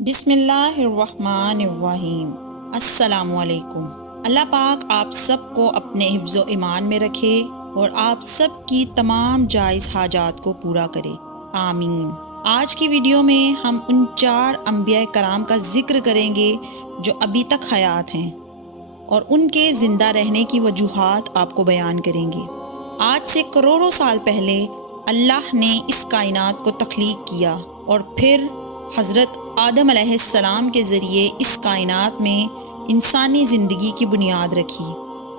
بسم اللہ الرحمن الرحیم۔ السلام علیکم۔ اللہ پاک آپ سب کو اپنے حفظ و ایمان میں رکھے اور آپ سب کی تمام جائز حاجات کو پورا کرے، آمین۔ آج کی ویڈیو میں ہم ان 4 انبیاء کرام کا ذکر کریں گے جو ابھی تک حیات ہیں اور ان کے زندہ رہنے کی وجوہات آپ کو بیان کریں گے۔ آج سے کروڑوں سال پہلے اللہ نے اس کائنات کو تخلیق کیا اور پھر حضرت آدم علیہ السلام کے ذریعے اس کائنات میں انسانی زندگی کی بنیاد رکھی۔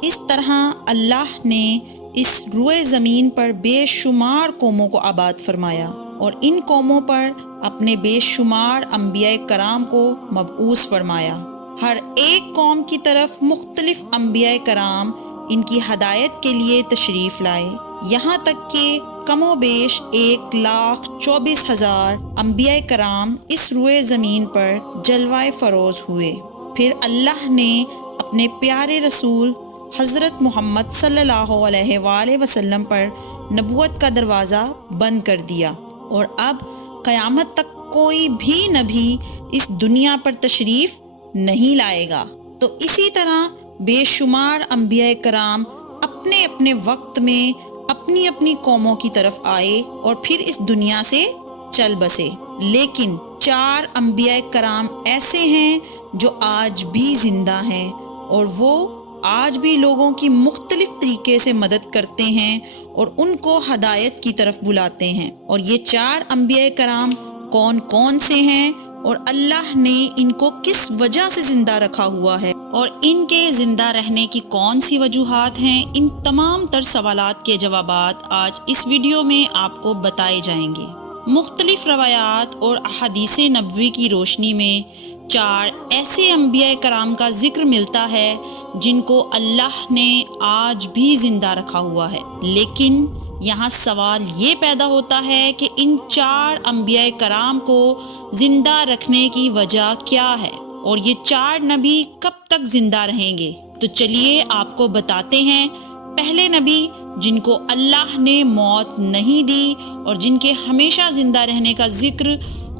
اس طرح اللہ نے اس روئے زمین پر بے شمار قوموں کو آباد فرمایا اور ان قوموں پر اپنے بے شمار انبیاء کرام کو مبعوث فرمایا۔ ہر ایک قوم کی طرف مختلف انبیاء کرام ان کی ہدایت کے لیے تشریف لائے، یہاں تک کہ کم و بیش 1,24,000 انبیاء کرام اس روئے زمین پر جلوہ فروز ہوئے۔ پھر اللہ نے اپنے پیارے رسول حضرت محمد صلی اللہ علیہ وآلہ وسلم پر نبوت کا دروازہ بند کر دیا اور اب قیامت تک کوئی بھی نبی اس دنیا پر تشریف نہیں لائے گا۔ تو اسی طرح بے شمار انبیاء کرام اپنے اپنے وقت میں اپنی اپنی قوموں کی طرف آئے اور پھر اس دنیا سے چل بسے، لیکن 4 انبیاء کرام ایسے ہیں جو آج بھی زندہ ہیں اور وہ آج بھی لوگوں کی مختلف طریقے سے مدد کرتے ہیں اور ان کو ہدایت کی طرف بلاتے ہیں۔ اور یہ 4 انبیاء کرام کون کون سے ہیں اور اللہ نے ان کو کس وجہ سے زندہ رکھا ہوا ہے اور ان کے زندہ رہنے کی کون سی وجوہات ہیں، ان تمام تر سوالات کے جوابات آج اس ویڈیو میں آپ کو بتائے جائیں گے۔ مختلف روایات اور احادیث نبوی کی روشنی میں 4 ایسے انبیاء کرام کا ذکر ملتا ہے جن کو اللہ نے آج بھی زندہ رکھا ہوا ہے، لیکن یہاں سوال یہ پیدا ہوتا ہے کہ ان 4 انبیاء کرام کو زندہ رکھنے کی وجہ کیا ہے اور یہ 4 نبی کب تک زندہ رہیں گے۔ تو چلیے آپ کو بتاتے ہیں۔ پہلے نبی جن کو اللہ نے موت نہیں دی اور جن کے ہمیشہ زندہ رہنے کا ذکر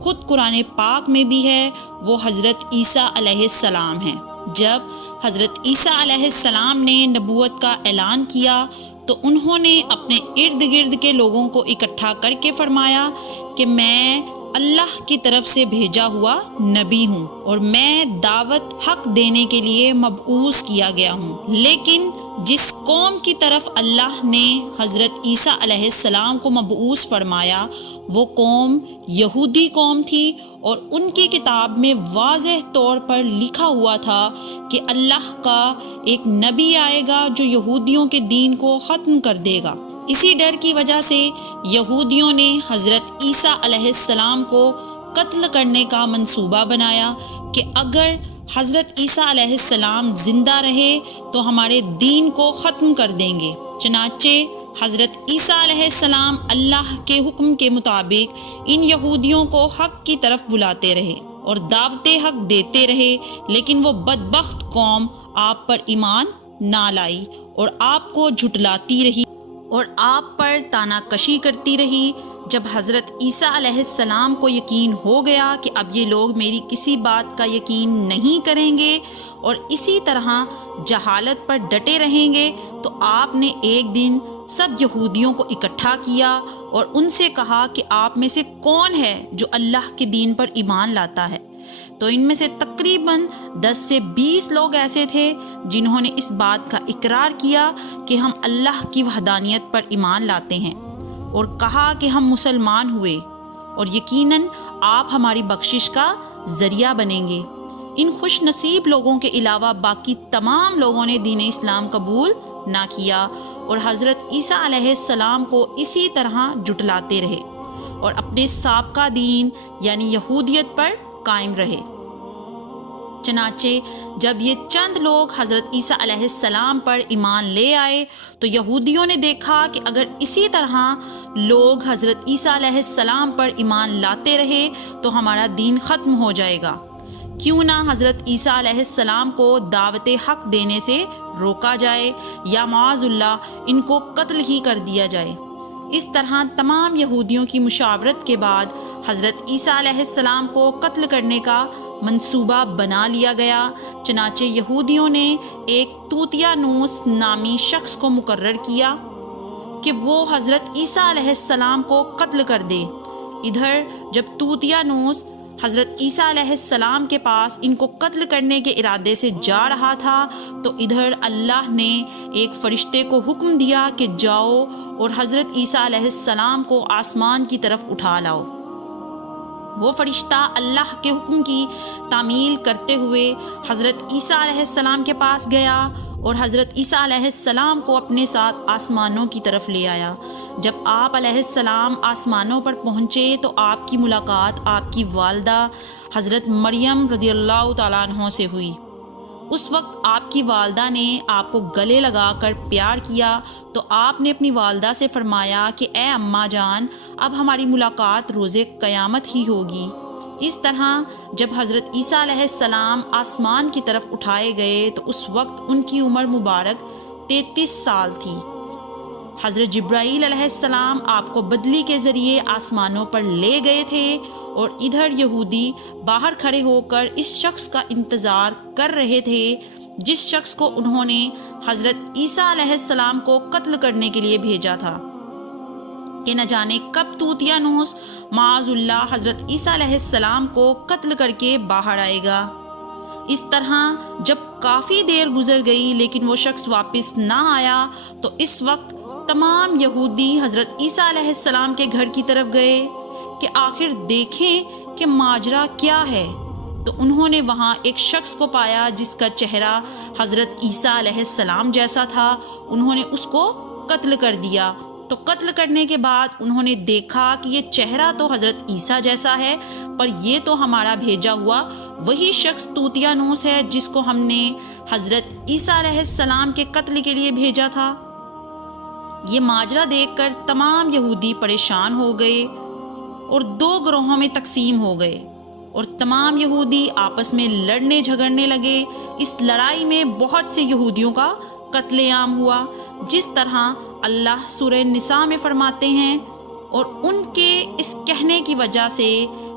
خود قرآن پاک میں بھی ہے، وہ حضرت عیسیٰ علیہ السلام ہیں۔ جب حضرت عیسیٰ علیہ السلام نے نبوت کا اعلان کیا تو انہوں نے اپنے ارد گرد کے لوگوں کو اکٹھا کر کے فرمایا کہ میں اللہ کی طرف سے بھیجا ہوا نبی ہوں اور میں دعوت حق دینے کے لیے مبعوث کیا گیا ہوں۔ لیکن جس قوم کی طرف اللہ نے حضرت عیسیٰ علیہ السلام کو مبعوث فرمایا وہ قوم یہودی قوم تھی اور ان کی کتاب میں واضح طور پر لکھا ہوا تھا کہ اللہ کا ایک نبی آئے گا جو یہودیوں کے دین کو ختم کر دے گا۔ اسی ڈر کی وجہ سے یہودیوں نے حضرت عیسیٰ علیہ السلام کو قتل کرنے کا منصوبہ بنایا کہ اگر حضرت عیسیٰ علیہ السلام زندہ رہے تو ہمارے دین کو ختم کر دیں گے۔ چنانچہ حضرت عیسیٰ علیہ السلام اللہ کے حکم کے مطابق ان یہودیوں کو حق کی طرف بلاتے رہے اور دعوت حق دیتے رہے، لیکن وہ بدبخت قوم آپ پر ایمان نہ لائی اور آپ کو جھٹلاتی رہی اور آپ پر تانا کشی کرتی رہی۔ جب حضرت عیسیٰ علیہ السلام کو یقین ہو گیا کہ اب یہ لوگ میری کسی بات کا یقین نہیں کریں گے اور اسی طرح جہالت پر ڈٹے رہیں گے، تو آپ نے ایک دن سب یہودیوں کو اکٹھا کیا اور ان سے کہا کہ آپ میں سے کون ہے جو اللہ کے دین پر ایمان لاتا ہے؟ تو ان میں سے تقریباً 10 سے 20 لوگ ایسے تھے جنہوں نے اس بات کا اقرار کیا کہ ہم اللہ کی وحدانیت پر ایمان لاتے ہیں اور کہا کہ ہم مسلمان ہوئے اور یقیناً آپ ہماری بخشش کا ذریعہ بنیں گے۔ ان خوش نصیب لوگوں کے علاوہ باقی تمام لوگوں نے دین اسلام قبول نہ کیا اور حضرت عیسیٰ علیہ السلام کو اسی طرح جھٹلاتے رہے اور اپنے سابقہ دین یعنی یہودیت پر قائم رہے۔ چنانچہ جب یہ چند لوگ حضرت عیسیٰ علیہ السلام پر ایمان لے آئے تو یہودیوں نے دیکھا کہ اگر اسی طرح لوگ حضرت عیسیٰ علیہ السلام پر ایمان لاتے رہے تو ہمارا دین ختم ہو جائے گا، کیوں نہ حضرت عیسیٰ علیہ السلام کو دعوت حق دینے سے روکا جائے یا معاذ اللہ ان کو قتل ہی کر دیا جائے۔ اس طرح تمام یہودیوں کی مشاورت کے بعد حضرت عیسیٰ علیہ السلام کو قتل کرنے کا منصوبہ بنا لیا گیا۔ چنانچہ یہودیوں نے ایک توتیانوس نامی شخص کو مقرر کیا کہ وہ حضرت عیسیٰ علیہ السلام کو قتل کر دے۔ ادھر جب توتیانوس حضرت عیسیٰ علیہ السلام کے پاس ان کو قتل کرنے کے ارادے سے جا رہا تھا تو ادھر اللہ نے ایک فرشتے کو حکم دیا کہ جاؤ اور حضرت عیسیٰ علیہ السلام کو آسمان کی طرف اٹھا لاؤ۔ وہ فرشتہ اللہ کے حکم کی تعمیل کرتے ہوئے حضرت عیسیٰ علیہ السلام کے پاس گیا اور حضرت عیسیٰ علیہ السلام کو اپنے ساتھ آسمانوں کی طرف لے آیا۔ جب آپ علیہ السلام آسمانوں پر پہنچے تو آپ کی ملاقات آپ کی والدہ حضرت مریم رضی اللہ تعالیٰ عنہ سے ہوئی۔ اس وقت آپ کی والدہ نے آپ کو گلے لگا کر پیار کیا تو آپ نے اپنی والدہ سے فرمایا کہ اے اماں جان، اب ہماری ملاقات روز قیامت ہی ہوگی۔ اس طرح جب حضرت عیسیٰ علیہ السلام آسمان کی طرف اٹھائے گئے تو اس وقت ان کی عمر مبارک 33 سال تھی۔ حضرت جبرائیل علیہ السلام آپ کو بدلی کے ذریعے آسمانوں پر لے گئے تھے اور ادھر یہودی باہر کھڑے ہو کر اس شخص کا انتظار کر رہے تھے جس شخص کو انہوں نے حضرت عیسیٰ علیہ السلام کو قتل کرنے کے لیے بھیجا تھا کہ نہ جانے کب توتیانوس معاذ اللہ حضرت عیسیٰ علیہ السلام کو قتل کر کے باہر آئے گا۔ اس طرح جب کافی دیر گزر گئی لیکن وہ شخص واپس نہ آیا تو اس وقت تمام یہودی حضرت عیسیٰ علیہ السلام کے گھر کی طرف گئے کہ آخر دیکھیں کہ ماجرا کیا ہے، تو انہوں نے وہاں ایک شخص کو پایا جس کا چہرہ حضرت عیسیٰ علیہ السلام جیسا تھا۔ انہوں نے اس کو قتل کر دیا۔ تو قتل کرنے کے بعد انہوں نے دیکھا کہ یہ چہرہ تو حضرت عیسیٰ جیسا ہے، پر یہ تو ہمارا بھیجا ہوا وہی شخص توتیانوس ہے جس کو ہم نے حضرت عیسیٰ علیہ السلام کے قتل کے لیے بھیجا تھا۔ یہ ماجرا دیکھ کر تمام یہودی پریشان ہو گئے اور 2 گروہوں میں تقسیم ہو گئے اور تمام یہودی آپس میں لڑنے جھگڑنے لگے۔ اس لڑائی میں بہت سے یہودیوں کا قتل عام ہوا، جس طرح اللہ سورہ نساء میں فرماتے ہیں، اور ان کے اس کہنے کی وجہ سے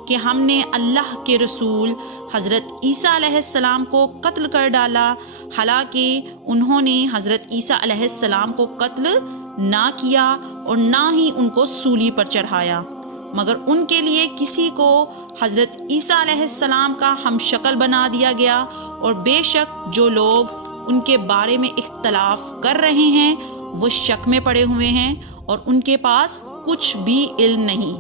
کہ ہم نے اللہ کے رسول حضرت عیسیٰ علیہ السلام کو قتل کر ڈالا، حالانکہ انہوں نے حضرت عیسیٰ علیہ السلام کو قتل نہ کیا اور نہ ہی ان کو سولی پر چڑھایا، مگر ان کے لیے کسی کو حضرت عیسیٰ علیہ السلام کا ہم شکل بنا دیا گیا، اور بے شک جو لوگ ان کے بارے میں اختلاف کر رہے ہیں وہ شک میں پڑے ہوئے ہیں اور ان کے پاس کچھ بھی علم نہیں،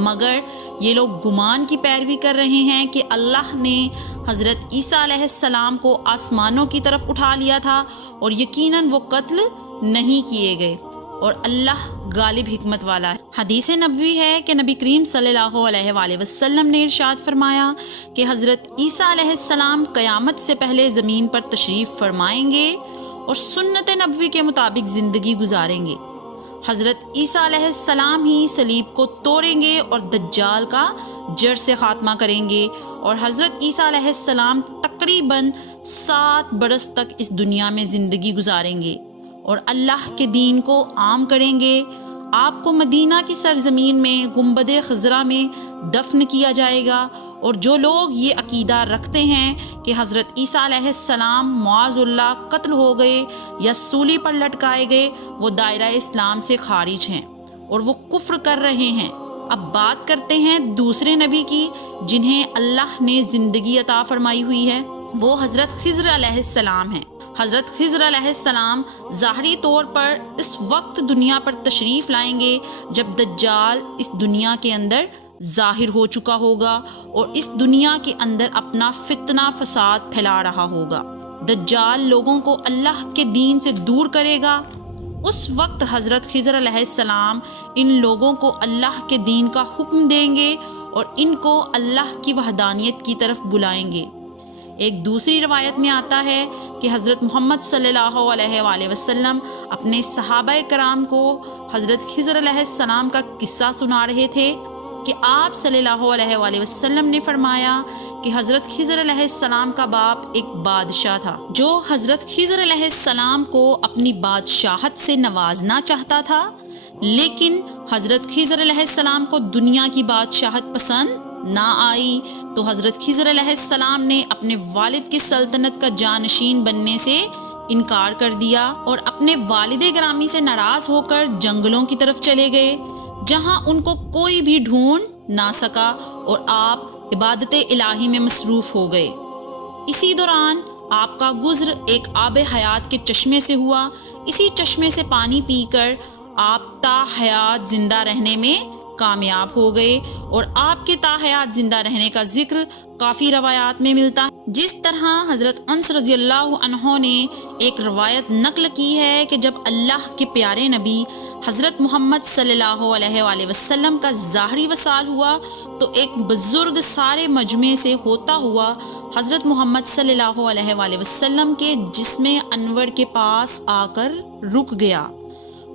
مگر یہ لوگ گمان کی پیروی کر رہے ہیں کہ اللہ نے حضرت عیسیٰ علیہ السلام کو آسمانوں کی طرف اٹھا لیا تھا اور یقیناً وہ قتل نہیں کیے گئے، اور اللہ غالب حکمت والا ہے۔ حدیث نبوی ہے کہ نبی کریم صلی اللہ علیہ وآلہ وسلم نے ارشاد فرمایا کہ حضرت عیسیٰ علیہ السلام قیامت سے پہلے زمین پر تشریف فرمائیں گے اور سنت نبوی کے مطابق زندگی گزاریں گے۔ حضرت عیسیٰ علیہ السلام ہی صلیب کو توڑیں گے اور دجال کا جڑ سے خاتمہ کریں گے، اور حضرت عیسیٰ علیہ السلام تقریباً 7 برس تک اس دنیا میں زندگی گزاریں گے اور اللہ کے دین کو عام کریں گے۔ آپ کو مدینہ کی سرزمین میں گنبد خضرا میں دفن کیا جائے گا، اور جو لوگ یہ عقیدہ رکھتے ہیں کہ حضرت عیسیٰ علیہ السلام معاذ اللہ قتل ہو گئے یا سولی پر لٹکائے گئے وہ دائرہ اسلام سے خارج ہیں اور وہ کفر کر رہے ہیں۔ اب بات کرتے ہیں دوسرے نبی کی جنہیں اللہ نے زندگی عطا فرمائی ہوئی ہے، وہ حضرت خضر علیہ السلام ہیں۔ حضرت خضر علیہ السلام ظاہری طور پر اس وقت دنیا پر تشریف لائیں گے جب دجال اس دنیا کے اندر ظاہر ہو چکا ہوگا اور اس دنیا کے اندر اپنا فتنہ فساد پھیلا رہا ہوگا۔ دجال لوگوں کو اللہ کے دین سے دور کرے گا۔ اس وقت حضرت خضر علیہ السلام ان لوگوں کو اللہ کے دین کا حکم دیں گے اور ان کو اللہ کی وحدانیت کی طرف بلائیں گے۔ ایک دوسری روایت میں آتا ہے کہ حضرت محمد صلی اللہ علیہ وآلہ وسلم اپنے صحابہ کرام کو حضرت خضر علیہ السلام کا قصہ سنا رہے تھے کہ آپ صلی اللہ علیہ وآلہ وسلم نے فرمایا کہ حضرت خضر علیہ السلام کا باپ ایک بادشاہ تھا جو حضرت خضر علیہ السلام کو اپنی بادشاہت سے نوازنا چاہتا تھا، لیکن حضرت خضر علیہ السلام کو دنیا کی بادشاہت پسند نہ آئی، تو حضرت خضر علیہ السلام نے اپنے والد کی سلطنت کا جانشین بننے سے انکار کر دیا اور اپنے والد گرامی سے ناراض ہو کر جنگلوں کی طرف چلے گئے، جہاں ان کو کوئی بھی ڈھونڈ نہ سکا اور آپ عبادت الہی میں مصروف ہو گئے۔ اسی دوران آپ کا گزر ایک آب حیات کے چشمے سے ہوا۔ اسی چشمے سے پانی پی کر آپ تا حیات زندہ رہنے میں کامیاب ہو گئے، اور آپ کے تا حیات زندہ رہنے کا ذکر کافی روایات میں ملتا ہے۔ جس طرح حضرت انس رضی اللہ عنہ نے ایک روایت نقل کی ہے کہ جب اللہ کے پیارے نبی حضرت محمد صلی اللہ علیہ وآلہ وسلم کا ظاہری وصال ہوا تو ایک بزرگ سارے مجمع سے ہوتا ہوا حضرت محمد صلی اللہ علیہ وآلہ وسلم کے جسم انور کے پاس آ کر رک گیا۔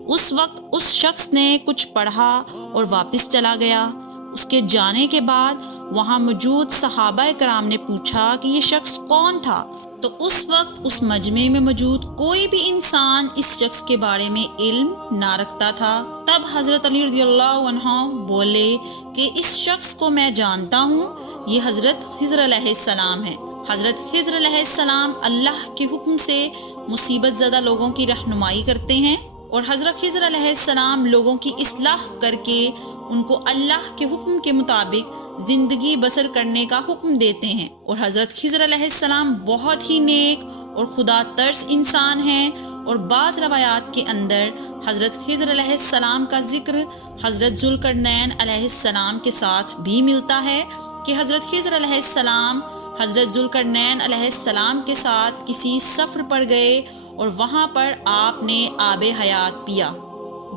اس وقت اس شخص نے کچھ پڑھا اور واپس چلا گیا۔ اس کے جانے کے بعد وہاں موجود صحابہ کرام نے پوچھا کہ یہ شخص کون تھا، تو اس وقت اس مجمع میں موجود کوئی بھی انسان اس شخص کے بارے میں علم نہ رکھتا تھا۔ تب حضرت علی رضی اللہ عنہ بولے کہ اس شخص کو میں جانتا ہوں، یہ حضرت خضر علیہ السلام ہے۔ حضرت خضر علیہ السلام اللہ کے حکم سے مصیبت زدہ لوگوں کی رہنمائی کرتے ہیں، اور حضرت خضر علیہ السلام لوگوں کی اصلاح کر کے ان کو اللہ کے حکم کے مطابق زندگی بسر کرنے کا حکم دیتے ہیں۔ اور حضرت خضر علیہ السلام بہت ہی نیک اور خدا ترس انسان ہیں، اور بعض روایات کے اندر حضرت خضر علیہ السلام کا ذکر حضرت ذوالقرنین علیہ السلام کے ساتھ بھی ملتا ہے کہ حضرت خضر علیہ السلام حضرت ذوالقرنین علیہ السلام کے ساتھ کسی سفر پر گئے اور وہاں پر آپ نے آب حیات پیا،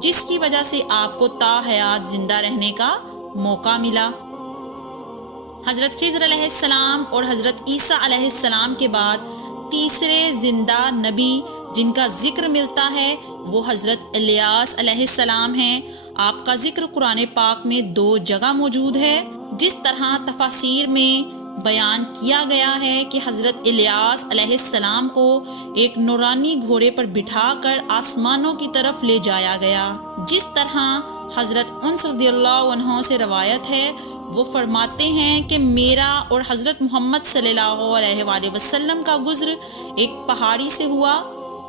جس کی وجہ سے آپ کو تا حیات زندہ رہنے کا موقع ملا۔ حضرت خضر علیہ السلام اور حضرت عیسیٰ علیہ السلام کے بعد تیسرے زندہ نبی جن کا ذکر ملتا ہے وہ حضرت الیاس علیہ السلام ہیں۔ آپ کا ذکر قرآن پاک میں 2 جگہ موجود ہے۔ جس طرح تفاسیر میں بیان کیا گیا ہے کہ حضرت الیاس علیہ السلام کو ایک نورانی گھوڑے پر بٹھا کر آسمانوں کی طرف لے جایا گیا۔ جس طرح حضرت انس رضی اللہ عنہ سے روایت ہے، وہ فرماتے ہیں کہ میرا اور حضرت محمد صلی اللہ علیہ وآلہ وسلم کا گزر ایک پہاڑی سے ہوا۔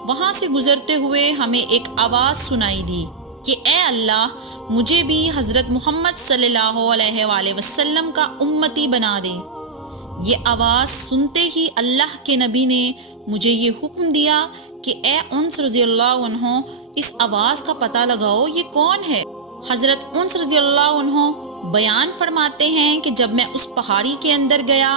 وہاں سے گزرتے ہوئے ہمیں ایک آواز سنائی دی کہ اے اللہ، مجھے بھی حضرت محمد صلی اللہ علیہ وآلہ وسلم کا امتی بنا دے۔ یہ آواز سنتے ہی اللہ کے نبی نے مجھے یہ حکم دیا کہ اے انس رضی اللہ عنہ، اس آواز کا پتہ لگاؤ یہ کون ہے۔ حضرت انس رضی اللہ عنہ بیان فرماتے ہیں کہ جب میں اس پہاڑی کے اندر گیا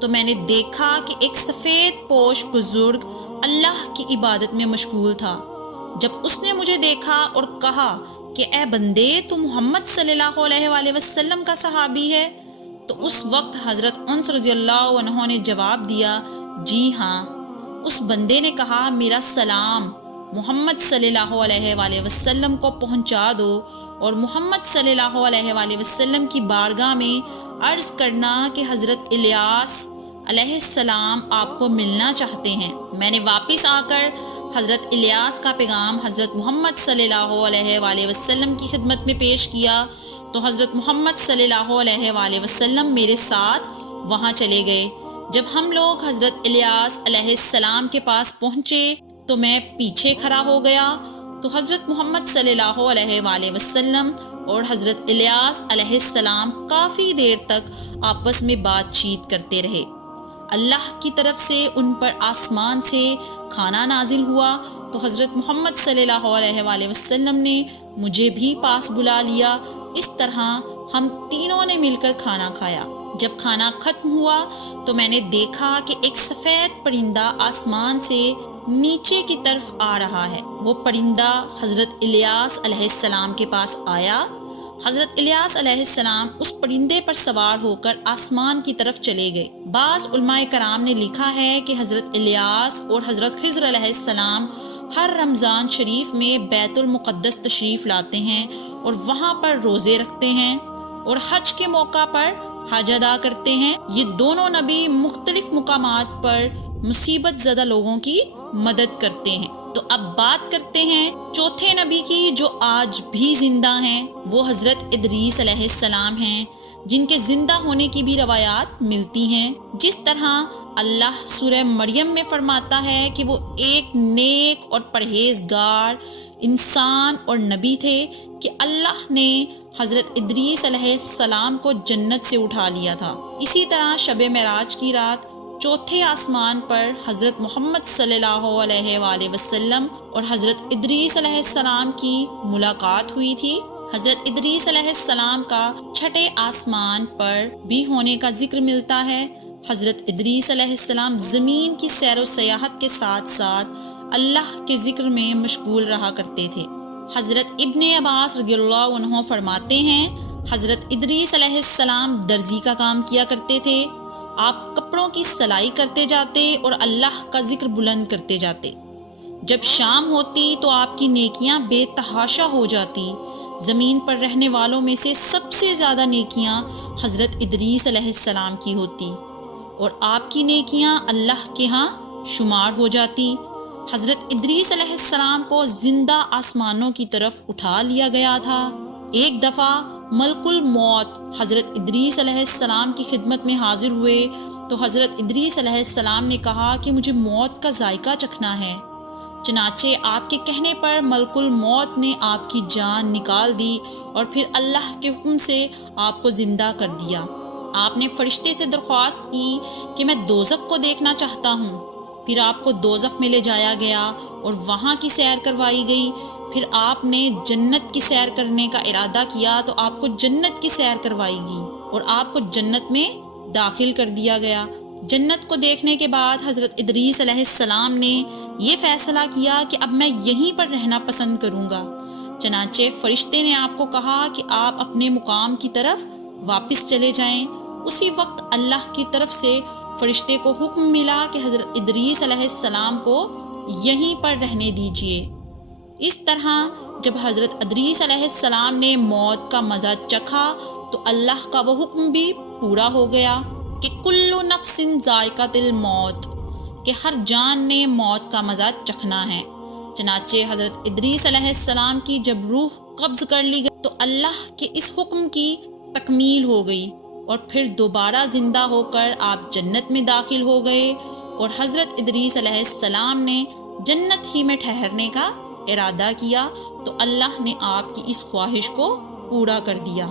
تو میں نے دیکھا کہ ایک سفید پوش بزرگ اللہ کی عبادت میں مشغول تھا۔ جب اس نے مجھے دیکھا اور کہا کہ اے بندے، تو محمد صلی اللہ علیہ وآلہ وسلم کا صحابی ہے، تو اس وقت حضرت انس رضی اللہ عنہ نے جواب دیا، جی ہاں۔ اس بندے نے کہا، میرا سلام محمد صلی اللہ علیہ وآلہ وسلم کو پہنچا دو، اور محمد صلی اللہ علیہ وآلہ وسلم کی بارگاہ میں عرض کرنا کہ حضرت الیاس علیہ السلام آپ کو ملنا چاہتے ہیں۔ میں نے واپس آ کر حضرت الیاس کا پیغام حضرت محمد صلی اللہ علیہ وآلہ وسلم کی خدمت میں پیش کیا، تو حضرت محمد صلی اللہ علیہ وآلہ وسلم میرے ساتھ وہاں چلے گئے۔ جب ہم لوگ حضرت الیاس علیہ السلام کے پاس پہنچے تو میں پیچھے کھڑا ہو گیا، تو حضرت محمد صلی اللہ علیہ وآلہ وسلم اور حضرت الیاس علیہ السلام کافی دیر تک آپس میں بات چیت کرتے رہے۔ اللہ کی طرف سے ان پر آسمان سے کھانا نازل ہوا، تو حضرت محمد صلی اللہ علیہ وآلہ وسلم نے مجھے بھی پاس بلا لیا۔ اس طرح ہم تینوں نے مل کر کھانا کھایا۔ جب کھانا ختم ہوا تو میں نے دیکھا کہ ایک سفید پرندہ آسمان سے نیچے کی طرف آ رہا ہے۔ وہ پرندہ حضرت الیاس علیہ السلام کے پاس آیا۔ حضرت الیاس علیہ السلام اس پرندے پر سوار ہو کر آسمان کی طرف چلے گئے۔ بعض علماء کرام نے لکھا ہے کہ حضرت الیاس اور حضرت خضر علیہ السلام ہر رمضان شریف میں بیت المقدس تشریف لاتے ہیں اور وہاں پر روزے رکھتے ہیں، اور حج کے موقع پر حج ادا کرتے ہیں۔ یہ دونوں نبی مختلف مقامات پر مصیبت زدہ لوگوں کی مدد کرتے ہیں۔ تو اب بات کرتے ہیں چوتھے نبی کی جو آج بھی زندہ ہیں، وہ حضرت ادریس علیہ السلام ہیں، جن کے زندہ ہونے کی بھی روایات ملتی ہیں۔ جس طرح اللہ سورہ مریم میں فرماتا ہے کہ وہ ایک نیک اور پرہیزگار انسان اور نبی تھے کہ اللہ نے حضرت ادریس علیہ السلام کو جنت سے اٹھا لیا تھا۔ اسی طرح شب معراج کی رات چوتھے آسمان پر حضرت محمد صلی اللہ علیہ وآلہ وسلم اور حضرت ادریس علیہ السلام کی ملاقات ہوئی تھی۔ حضرت ادریس علیہ السلام کا چھٹے آسمان پر بھی ہونے کا ذکر ملتا ہے۔ حضرت ادریس علیہ السلام زمین کی سیر و سیاحت کے ساتھ ساتھ اللہ کے ذکر میں مشغول رہا کرتے تھے۔ حضرت ابن عباس رضی اللہ عنہ فرماتے ہیں، حضرت ادریس علیہ السلام درزی کا کام کیا کرتے تھے۔ آپ کپڑوں کی سلائی کرتے جاتے اور اللہ کا ذکر بلند کرتے جاتے۔ جب شام ہوتی تو آپ کی نیکیاں بے تحاشا ہو جاتی۔ زمین پر رہنے والوں میں سے سب سے زیادہ نیکیاں حضرت ادریس علیہ السلام کی ہوتی اور آپ کی نیکیاں اللہ کے ہاں شمار ہو جاتی۔ حضرت ادریس علیہ السلام کو زندہ آسمانوں کی طرف اٹھا لیا گیا تھا۔ ایک دفعہ ملک الموت حضرت ادریس علیہ السلام کی خدمت میں حاضر ہوئے تو حضرت ادریس علیہ السلام نے کہا کہ مجھے موت کا ذائقہ چکھنا ہے۔ چنانچہ آپ کے کہنے پر ملک الموت نے آپ کی جان نکال دی اور پھر اللہ کے حکم سے آپ کو زندہ کر دیا۔ آپ نے فرشتے سے درخواست کی کہ میں دوزخ کو دیکھنا چاہتا ہوں۔ پھر آپ کو دوزخ میں لے جایا گیا اور وہاں کی سیر کروائی گئی۔ پھر آپ نے جنت کی سیر کرنے کا ارادہ کیا تو آپ کو جنت کی سیر کروائی گئی اور آپ کو جنت میں داخل کر دیا گیا۔ جنت کو دیکھنے کے بعد حضرت ادریس علیہ السلام نے یہ فیصلہ کیا کہ اب میں یہیں پر رہنا پسند کروں گا۔ چنانچہ فرشتے نے آپ کو کہا کہ آپ اپنے مقام کی طرف واپس چلے جائیں۔ اسی وقت اللہ کی طرف سے فرشتے کو حکم ملا کہ حضرت ادریس علیہ السلام کو یہیں پر رہنے دیجیے۔ اس طرح جب حضرت ادریس علیہ السلام نے موت کا مزہ چکھا تو اللہ کا وہ حکم بھی پورا ہو گیا کہ کل نفس ذائقۃ الموت، کہ ہر جان نے موت کا مزہ چکھنا ہے۔ چنانچہ حضرت ادریس علیہ السلام کی جب روح قبض کر لی گئی تو اللہ کے اس حکم کی تکمیل ہو گئی اور پھر دوبارہ زندہ ہو کر آپ جنت میں داخل ہو گئے اور حضرت ادریس علیہ السلام نے جنت ہی میں ٹھہرنے کا ارادہ کیا تو اللہ نے آپ کی اس خواہش کو پورا کر دیا۔